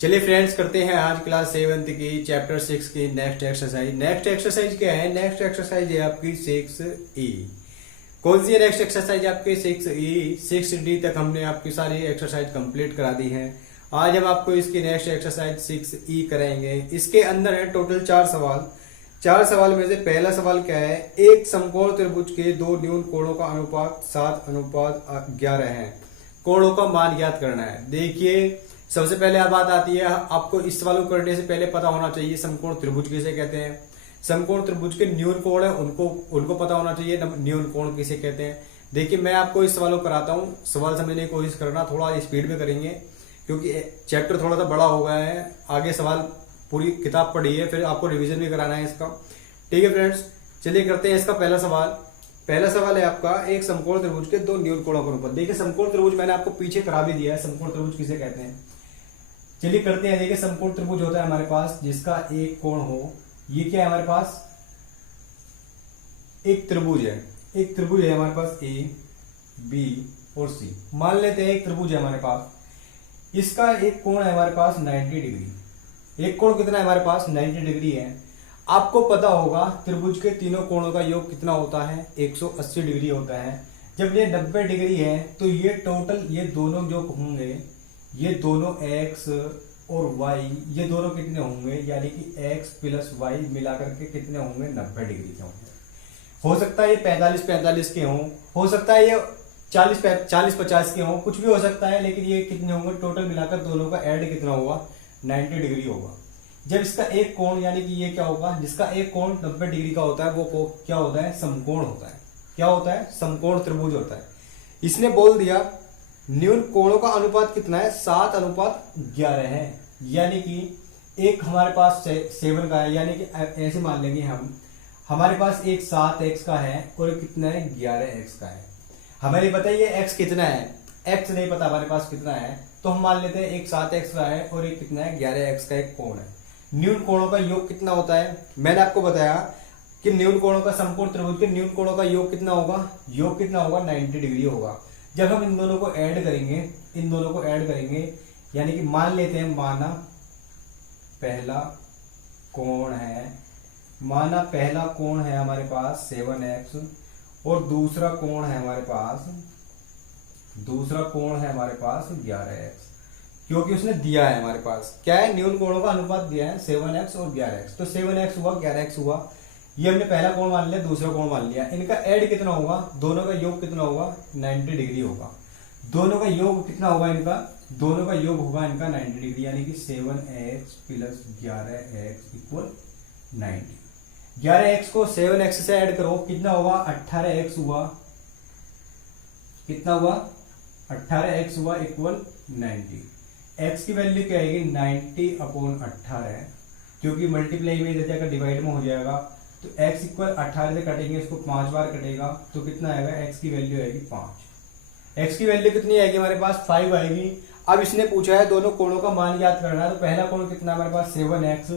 चलिए फ्रेंड्स, करते हैं आज क्लास 7th की चैप्टर 6 की नेक्स्ट एक्सरसाइज। नेक्स्ट एक्सरसाइज क्या है? नेक्स्ट एक्सरसाइज है आपकी 6E। कौन सी है नेक्स्ट एक्सरसाइज? आपकी 6E। 6D तक हमने आपकी सारी एक्सरसाइज कंप्लीट करा दी है। आज हम आपको इसकी नेक्स्ट एक्सरसाइज 6E कराएंगे। इसके अंदर है टोटल 4 सवाल। 4 सवाल में से पहला सवाल क्या है? एक समकोण त्रिभुज के दो न्यून कोणों का अनुपात 7:11 है। कोणों का मान ज्ञात करना है। देखिए, सबसे पहले बात आती है, आपको इस सवाल को करने से पहले पता होना चाहिए समकोण त्रिभुज किसे कहते हैं। समकोण त्रिभुज के न्यून कोण है उनको पता होना चाहिए न्यून कोण किसे कहते हैं। देखिए, मैं आपको इस सवाल को कराता हूँ, सवाल समझने की कोशिश करना, थोड़ा स्पीड में करेंगे क्योंकि चैप्टर थोड़ा सा बड़ा हो गया है। आगे सवाल पूरी किताब पढ़ी है, फिर आपको रिविजन भी कराना है इसका। ठीक है फ्रेंड्स, चलिए करते हैं इसका पहला सवाल। पहला सवाल है आपका, एक समकोण त्रिभुज के दो न्यून कोणों का अनुपात। देखिए, समकोण त्रिभुज मैंने आपको पीछे करा भी दिया है, समकोण त्रिभुज किसे कहते हैं। चलिए करते हैं। देखिए, समकोण त्रिभुज होता है हमारे पास जिसका एक कोण हो। ये क्या है हमारे पास? एक त्रिभुज है। एक त्रिभुज है हमारे पास A, B और C। मान लेते हैं एक त्रिभुज है हमारे पास, इसका एक कोण है हमारे पास 90 डिग्री। एक कोण कितना है हमारे पास? 90 डिग्री है। आपको पता होगा त्रिभुज के तीनों कोणों का योग कितना होता है? 180 डिग्री होता है। जब ये 90 डिग्री है तो ये टोटल ये दोनों जो होंगे, ये दोनों x और y, ये दोनों कितने होंगे? यानी कि x प्लस y मिलाकर के कितने होंगे? 90 डिग्री के होंगे। हो सकता है ये 45-45 के हों, हो सकता है ये 40-50 के हों, कुछ भी हो सकता है, लेकिन ये कितने होंगे? टोटल मिलाकर दोनों का ऐड कितना होगा? 90 डिग्री होगा। जब इसका एक कोण, यानी कि ये क्या होगा? जिसका एक कोण 90 डिग्री का होता है वो क्या होता है? समकोण होता है। क्या होता है? समकोण त्रिभुज होता है। इसने बोल दिया न्यून कोणों का अनुपात कितना है? 7:11 है। यानी कि एक हमारे पास 7 का है, यानी कि ऐसे मान लेंगे हम, हमारे पास एक 7x का है और कितना है? 11x का है। हमें नहीं पता ये x कितना है, x नहीं पता हमारे पास कितना है, तो हम मान लेते हैं एक 7x का है और एक कितना है? 11x का एक कोण है। न्यून कोणों का योग कितना होता है? मैंने आपको बताया कि न्यून कोणों का, समकोण त्रिभुज के न्यून कोणों का योग कितना होगा? योग कितना होगा? 90 डिग्री होगा। जब हम इन दोनों को ऐड करेंगे, यानी कि मान लेते हैं, माना पहला कोण है हमारे पास 7x और दूसरा कोण है हमारे पास 11x, क्योंकि उसने दिया है हमारे पास क्या है? न्यून कोणों का अनुपात दिया है 7x और 11x। तो 7x हुआ, 11x हुआ, ये हमने पहला कोण मान लिया, दूसरा कोण मान लिया। इनका ऐड कितना होगा? दोनों का योग कितना होगा? 90 डिग्री होगा। दोनों का योग कितना होगा इनका? दोनों का योग होगा इनका 90 डिग्री, यानी कि 7x plus 11x equal 90। 11x को 7x से ऐड करो, कितना होगा? 18x हुआ। कितना हुआ? 18x हुआ इक्वल 90। x की वैल्यू क्या आएगी? 90/18, क्योंकि मल्टीप्लाई में देते अगर डिवाइड में हो जाएगा तो x इक्वल 18 से कटेंगे, इसको 5 बार कटेगा तो कितना आएगा? x की वैल्यू आएगी 5। x की वैल्यू कितनी आएगी हमारे पास? 5 आएगी। अब इसने पूछा है दोनों कोणों का मान याद करना है, तो पहला कोण कितना हमारे पास? 7x,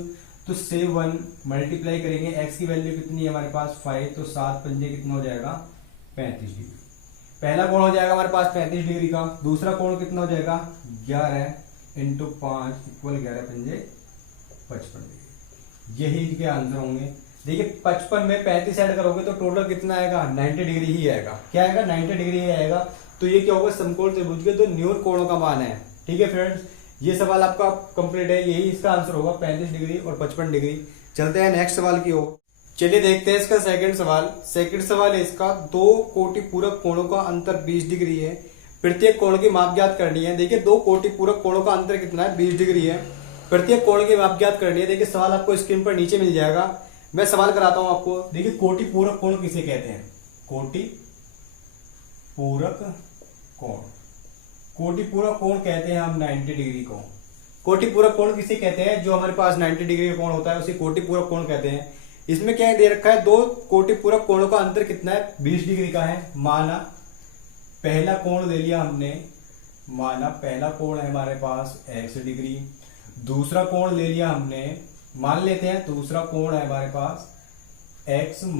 तो 7 मल्टीप्लाई करेंगे, x की वैल्यू कितनी है हमारे पास? 5, तो 7 पंजे कितना हो जाएगा? 35 डिग्री। पहला कोण हो जाएगा हमारे पास 35 डिग्री का। दूसरा कोण कितना हो जाएगा? 11 इंटू 5 इक्वल 11 पंजे 55 डिग्री। यही इनके आंसर होंगे। देखिए, 55 में 35 ऐड करोगे तो टोटल कितना आएगा? 90 डिग्री ही आएगा। क्या आएगा? 90 डिग्री ही आएगा। तो ये क्या होगा? समकोण त्रिभुज के दो न्यून कोणों का मान है। ठीक है फ्रेंड्स, ये सवाल आपका कंप्लीट है। यही इसका आंसर होगा, 35 डिग्री और 55 डिग्री। चलते हैं नेक्स्ट सवाल की ओर। चलिए देखते हैं इसका सेकंड सवाल। सेकंड सवाल है इसका, दो कोटि पूरक कोणों का अंतर 20 डिग्री है। प्रत्येक कोण की माप ज्ञात करनी है। देखिए, दो कोटि पूरक कोणों का अंतर कितना है? 20 डिग्री है। प्रत्येक कोण की माप ज्ञात करनी है। देखिए, सवाल आपको स्क्रीन पर नीचे मिल जाएगा, मैं सवाल कराता हूं आपको। देखिए, कोटि पूरक कोण किसे कहते हैं? कोटि पूरक कोण, कोटि पूरक कोण कहते हैं हम 90 डिग्री को। कोटि पूरक कोण किसे कहते हैं? जो हमारे पास 90 डिग्री का कोण होता है उसे कोटि पूरक कोण कहते हैं। इसमें क्या दे रखा है? दो कोटि पूरक कोणों का अंतर कितना है? 20 डिग्री का है। माना पहला कोण ले लिया हमने, माना पहला कोण है हमारे पास x डिग्री, दूसरा कोण ले लिया हमने, मान लेते हैं दूसरा कोण है हमारे पास x -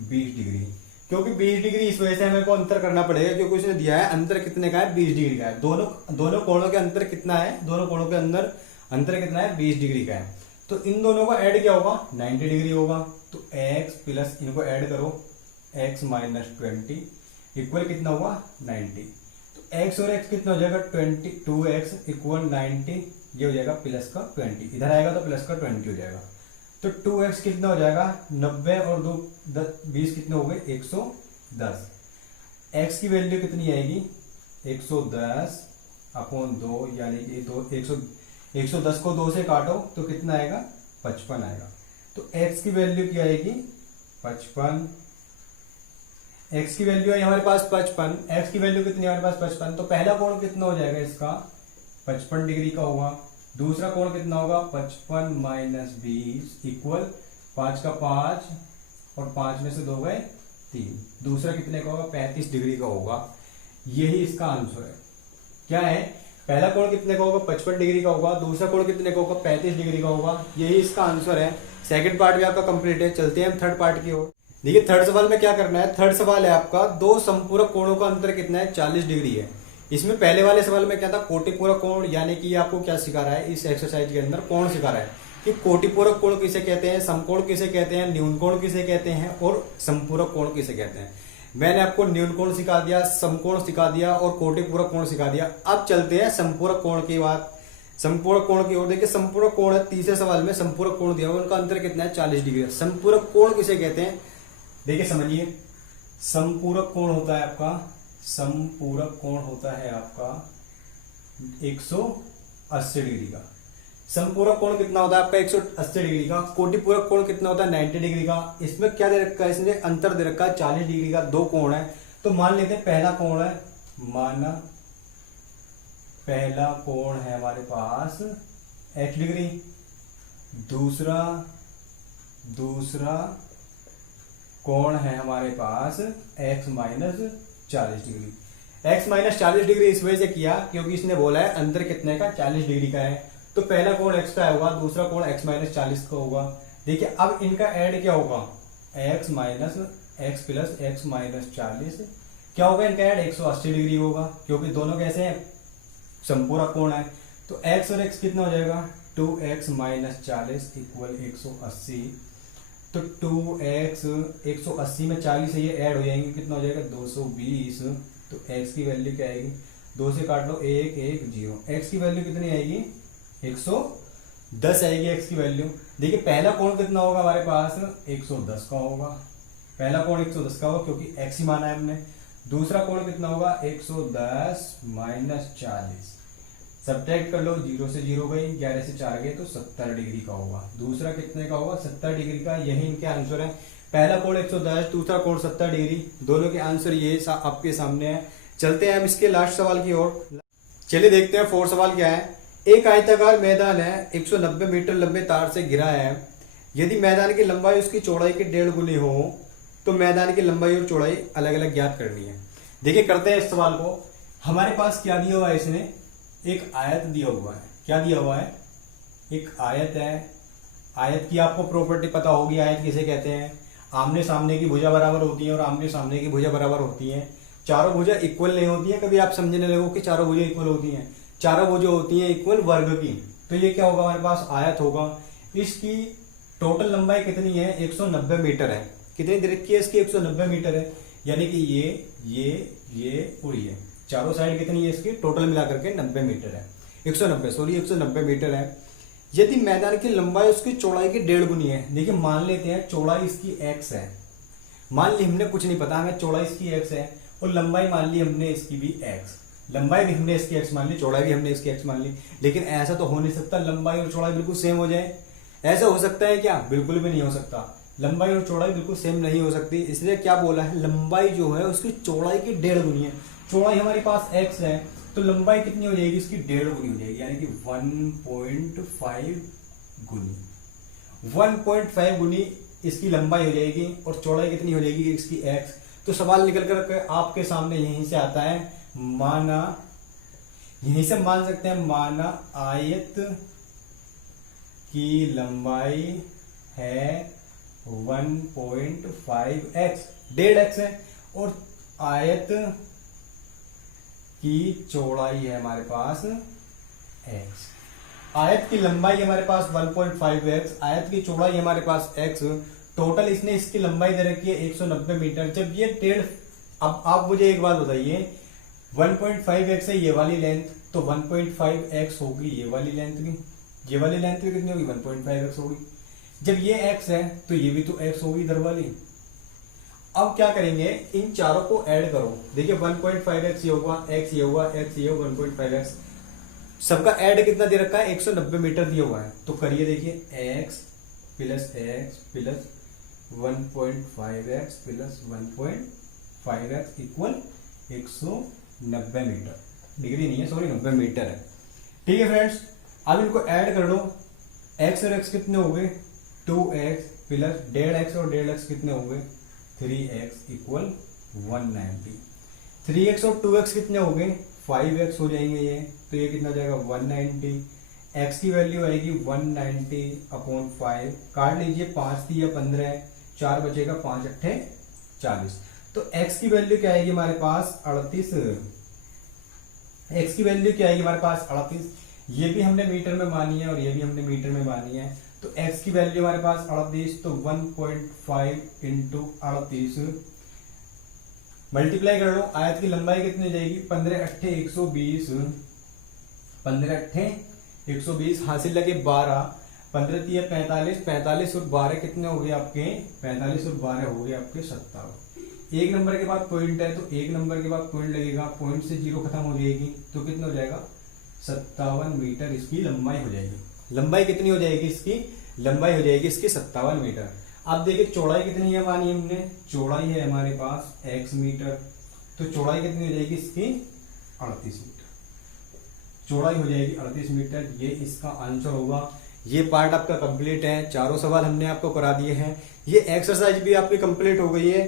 20 डिग्री। क्योंकि 20 डिग्री इस वजह से हमें को अंतर करना पड़ेगा, क्योंकि उसने दिया है अंतर कितने का है, 20 डिग्री का है। दोनों कोणों के अंतर कितना है, दोनों कोणों के अंदर अंतर कितना है, 20 डिग्री का है। तो इन दोनों का ऐड क्या होगा, 90 डिग्री होगा। तो x प्लस इनको ऐड करो, x माइनस 20 इक्वल कितना हुआ, 90। तो x और x कितना हो जाएगा, 22x इक्वल 90, ये हो जाएगा प्लस का 20, इधर आएगा तो प्लस का 20 हो जाएगा। तो 2x कितना हो जाएगा, 90 और 2 20 कितने हो गए, 110। x की वैल्यू कितनी आएगी, 110 अपॉन 2, यानी कि 110 को 2 से काटो तो कितना आएगा, 55 आएगा। तो x की वैल्यू क्या आएगी, 55। x की वैल्यू है हमारे पास 55, x की वैल्यू कितनी है हमारे पास 55। तो पहला कोण कितना हो जाएगा इसका, 55 डिग्री का होगा। दूसरा कोण कितना होगा, 55 माइनस 20 इक्वल 5 का 5 और 5 में से 2 गए 3। दूसरा कितने का होगा, 35 डिग्री का होगा। यही इसका आंसर है। क्या है, पहला कोण कितने का होगा, 55 डिग्री का होगा। दूसरा कोण कितने का होगा, 35 डिग्री का होगा। यही इसका आंसर है। सेकंड पार्ट भी आपका कंप्लीट है। चलते हैं हम थर्ड पार्ट की ओर। देखिए थर्ड सवाल में क्या करना है। थर्ड सवाल है आपका, दो संपूरक कोणों का अंतर कितना है, 40 डिग्री है। इसमें पहले वाले सवाल में क्या था, कोटिपूरक कोण, यानी कि आपको क्या सिखा रहा है इस एक्सरसाइज के अंदर, कोण सिखा रहा है कि कोटिपूरक कोण किसे कहते हैं, समकोण किसे कहते हैं, न्यून कोण किसे कहते हैं और संपूरक कोण किसे कहते हैं। मैंने आपको न्यून कोण सिखा दिया, समकोण सिखा दिया और कोटिपूरक कोण सिखा दिया। अब चलते हैं संपूरक कोण की बात, संपूरक कोण की ओर। देखिए संपूरक कोण है, तीसरे सवाल में संपूरक कोण दिया हुआ, उनका अंतर कितना है, 40 डिग्री। संपूरक कोण किसे कहते हैं, देखिए समझिए। संपूरक कोण होता है आपका, संपूरक कोण होता है आपका 180 डिग्री का। संपूरक कोण कितना होता है आपका, 180 डिग्री का। कोटिपूरक कोण कितना होता है, 90 डिग्री का। इसमें क्या दे रखा है, इसने अंतर दे रखा है 40 डिग्री का। दो कोण है, तो मान लेते हैं पहला कोण है, माना पहला कोण है हमारे पास x डिग्री, दूसरा कोण है हमारे पास x minus 40 degree. x minus 40 degree इस वजह से किया क्योंकि इसने बोला है अंतर कितने का, 40 डिग्री का है। तो पहला कोण x का होगा, दूसरा कोण x माइनस 40 का होगा। देखिए अब इनका ऐड क्या होगा, x minus x plus x minus 40 क्या होगा, इनका ऐड 180 डिग्री होगा, क्योंकि दोनों कैसे हैं, संपूरक कोण है। तो x और x कितना हो जाएगा, 2x माइनस 40 इक्वल 180। तो 2x 180 में 40 से ये ऐड हो जाएंगे, कितना हो जाएगा 220। तो x की वैल्यू क्या आएगी, 2 से काट लो 1 1 0। x की वैल्यू कितनी आएगी, 110 आएगी x की वैल्यू। देखिए पहला कोण कितना होगा हमारे पास, 110 का होगा। पहला कोण 110 का होगा क्योंकि x ही माना है हमने। दूसरा कोण कितना होगा, 110 माइनस 40, सब्ट्रैक्ट कर लो, 0 से 0 गई, 11 से 4 गए तो 70 डिग्री का होगा। दूसरा कितने का होगा, 70 डिग्री का। यही इनके आंसर है। पहला कोण 110, दूसरा कोण 70 डिग्री। दोनों के आंसर ये आपके सामने है। चलते हैं हम इसके लास्ट सवाल की ओर। चलिए देखते हैं फोर्थ सवाल क्या है। एक आयताकार मैदान है, 190 मीटर लंबे तार से घिरा है। यदि मैदान की लंबाई उसकी चौड़ाई के 1.5 गुनी हो तो मैदान की लंबाई और चौड़ाई अलग अलग ज्ञात करनी है। देखिए करते हैं इस सवाल को। हमारे पास क्या दिया हुआ है, इसने एक आयत दिया हुआ है। क्या दिया हुआ है, एक आयत है। आयत की आपको प्रॉपर्टी पता होगी, आयत किसे कहते हैं, आमने सामने की भुजा बराबर होती है और आमने सामने की भुजा बराबर होती है। चारों भुजा इक्वल नहीं होती है, कभी आप समझने लगो कि चारों भुजा इक्वल होती हैं। चारों भुजा होती हैं इक्वल वर्ग की। तो ये क्या होगा, हमारे पास आयत होगा। इसकी टोटल लंबाई कितनी है, 190 मीटर है। कितनी दे रखी है इसकी, 190 मीटर है। यानी कि ये और ये चारों साइड कितनी है इसकी, टोटल मिलाकर के 90 मीटर है। 190 मीटर है। यदि मैदान की लंबाई उसकी चौड़ाई की 1.5 गुनी है। देखिए मान लेते हैं चौड़ाई इसकी x है, मान ली हमने कुछ नहीं पता, हमें चौड़ाई इसकी x है और लंबाई मान ली हमने इसकी भी x। लंबाई भी हमने इसकी x मान ली, चौड़ाई भी हमने इसकी x मान ली। लेकिन ऐसा तो हो नहीं सकता लंबाई और चौड़ाई बिल्कुल सेम हो जाए। ऐसा हो सकता है क्या, बिल्कुल भी नहीं हो सकता। लंबाई और चौड़ाई बिल्कुल सेम नहीं हो सकती। इसलिए क्या बोला है, लंबाई जो है उसकी चौड़ाई की 1.5 गुनी है। चौड़ाई हमारे पास x है तो लंबाई कितनी हो जाएगी इसकी, 1.5 गुनी हो जाएगी, यानी कि 1.5 गुनी। 1.5 गुनी इसकी लंबाई हो जाएगी और चौड़ाई कितनी हो जाएगी इसकी x। तो सवाल निकल कर आपके सामने यहीं से आता है, माना, यहीं से मान सकते हैं, माना आयत की लंबाई है 1.5x $1.5 है, और आयत की चौड़ाई है हमारे पास x, आयत की लंबाई हमारे पास 1.5x, आयत की चौड़ाई हमारे पास x, टोटल इसने इसकी लंबाई दे रखी है 190 मीटर। जब ये टेढ़, अब आप मुझे एक बात बताइए, 1.5x है ये वाली लेंथ, तो 1.5x होगी ये वाली लेंथ भी, ये वाली लेंथ भी कितनी होगी 1.5x होगी। जब ये x है तो ये भी तो x होगी इधर वाली। अब क्या करेंगे, इन चारों को ऐड करो, देखिए 1.5x ये होगा, x ये होगा, x ये होगा, 1.5x, सबका ऐड कितना दे रखा है 190 मीटर दिया हुआ है। तो करिए, देखिए x plus 1.5x plus 1.5x equal 190 meter, degree नहीं है सॉरी 90 मीटर है। ठीक है फ्रेंड्स, अब इनको ऐड कर लो, x और x कितने हो गए 2x प्लस 1.5x और 1.5x कितने हो गए 3x इक्वल 190। 3x और 2x कितने हो गए 5x हो जाएंगे ये, तो ये कितना हो जाएगा 190। x की वैल्यू आएगी 190 अपॉन 5, काट लीजिए 5 थी या 15 है, 4 बचेगा, 5 अट्ठे 40। तो x की वैल्यू क्या आएगी हमारे पास 38, x की वैल्यू क्या आएगी हमारे पास 38, ये भी हमने मीटर में मानी है और ये भी हमने मीटर में मानी है। तो x की वैल्यू हमारे पास 38, तो 1.5 इंटू 38 मल्टीप्लाई कर लो, आयत की लंबाई कितनी हो जाएगी 15 अट्ठे 120, 15 अट्ठे 120 हासिल लगे 12, 15 तिया 45, 45 और 12 कितने हो गए आपके 45 और 12 हो गए आपके 57। एक नंबर के बाद पॉइंट है तो एक नंबर के बाद पॉइंट लगेगा, पॉइंट से 0 खत्म हो जाएगी, तो कितना हो जाएगा 57 मीटर इसकी लंबाई हो जाएगी। लंबाई कितनी हो जाएगी इसकी, लंबाई हो जाएगी इसकी 57 मीटर। अब देखिए चौड़ाई कितनी है मानी हमने, चौड़ाई है हमारे पास x मीटर, तो चौड़ाई कितनी हो जाएगी इसकी 38 मीटर, चौड़ाई हो जाएगी 38 मीटर, ये इसका आंसर होगा। ये पार्ट आपका कंप्लीट है, चारों सवाल हमने आपको करा दिए हैं, ये एक्सरसाइज भी आपकी कंप्लीट हो गई है।